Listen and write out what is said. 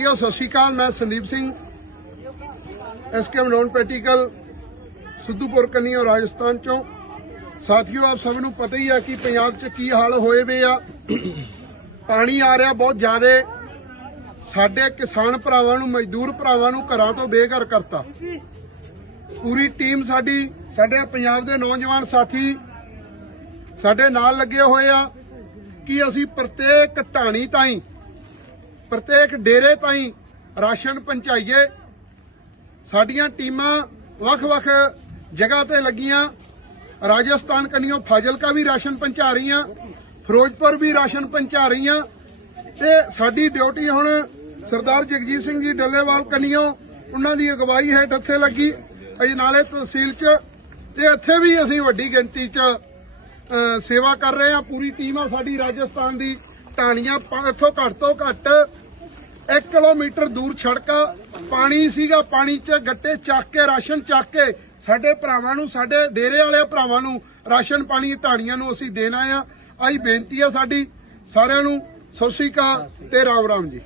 ਸਾਥੀਓ ਸਤਿ ਸ਼੍ਰੀ ਅਕਾਲ, ਮੈਂ Sandeep Singh. SKM non practical Sidhupur ਕੰਨੀਓ, Rajasthan ਚੋਂ। ਸਾਥੀਓ, ਆਪ ਸਭ ਨੂੰ ਪਤਾ ਹੀ ਆ ਕਿ ਪੰਜਾਬ 'ਚ ਕੀ ਹਾਲ ਹੋਏ ਵੇ ਆ। ਪਾਣੀ ਆ ਰਿਹਾ ਬਹੁਤ ਜ਼ਿਆਦਾ। ਸਾਡੇ ਕਿਸਾਨ ਭਰਾਵਾਂ ਨੂੰ, ਮਜ਼ਦੂਰ ਭਰਾਵਾਂ ਨੂੰ ਘਰਾਂ ਤੋਂ ਬੇਘਰ ਕਰਤਾ। ਪੂਰੀ ਟੀਮ ਸਾਡੀ, ਸਾਡੇ ਪੰਜਾਬ ਦੇ ਨੌਜਵਾਨ ਸਾਥੀ ਸਾਡੇ ਨਾਲ ਲੱਗੇ ਹੋਏ ਆ ਕਿ ਅਸੀਂ ਪ੍ਰਤੇਕ ਢਾਣੀ ਤਾਈਂ ਪ੍ਰਤੇਕ ਡੇਰੇ ਤਾਈਂ ਰਾਸ਼ਨ ਪਹੁੰਚਾਈਏ। ਸਾਡੀਆਂ ਟੀਮਾਂ ਵੱਖ-ਵੱਖ ਜਗ੍ਹਾ ਤੇ ਲੱਗੀਆਂ। ਰਾਜਸਥਾਨ ਕੰਨੀਓ ਫਾਜ਼ਿਲਕਾ ਵੀ ਰਾਸ਼ਨ ਪਹੁੰਚਾ ਰਹੀਆਂ, ਫਿਰੋਜ਼ਪੁਰ ਵੀ ਰਾਸ਼ਨ ਪਹੁੰਚਾ ਰਹੀਆਂ ਤੇ ਸਾਡੀ ਡਿਊਟੀ ਹੁਣ ਸਰਦਾਰ ਜਗਜੀਤ ਸਿੰਘ ਜੀ ਡੱਲੇਵਾਲ ਕੰਨੀਓ, ਉਹਨਾਂ ਦੀ ਅਗਵਾਈ ਹੇਠ ਇੱਥੇ ਲੱਗੀ। ਅਜਨਾਲੇ ਤਹਿਸੀਲ 'ਚ ਤੇ ਇੱਥੇ ਵੀ ਅਸੀਂ ਵੱਡੀ ਗਿਣਤੀ 'ਚ ਸੇਵਾ ਕਰ ਰਹੇ ਹਾਂ। ਪੂਰੀ ਟੀਮ ਆ ਸਾਡੀ ਰਾਜਸਥਾਨ ਦੀ। ਟਾਣੀਆਂ ਇੱਥੋਂ ਘੱਟ ਤੋਂ ਘੱਟ 1 ਕਿਲੋਮੀਟਰ ਦੂਰ ਸੜਕ, ਪਾਣੀ ਸੀਗਾ, ਪਾਣੀ 'ਚ ਗੱਟੇ ਚੱਕ ਕੇ, ਰਾਸ਼ਨ ਚੱਕ ਕੇ, ਸਾਡੇ ਭਰਾਵਾਂ ਨੂੰ, ਸਾਡੇ ਡੇਰੇ ਵਾਲੇ ਭਰਾਵਾਂ ਨੂੰ ਰਾਸ਼ਨ, ਪਾਣੀ ਢਾਣੀਆਂ ਨੂੰ ਅਸੀਂ ਦੇਣਾ ਆ ਆਹੀ ਬੇਨਤੀ ਆ ਸਾਡੀ ਸਾਰਿਆਂ ਨੂੰ। ਸਤਿ ਸ਼੍ਰੀ ਅਕਾਲ ਤੇ ਰਾਮ ਰਾਮ ਜੀ।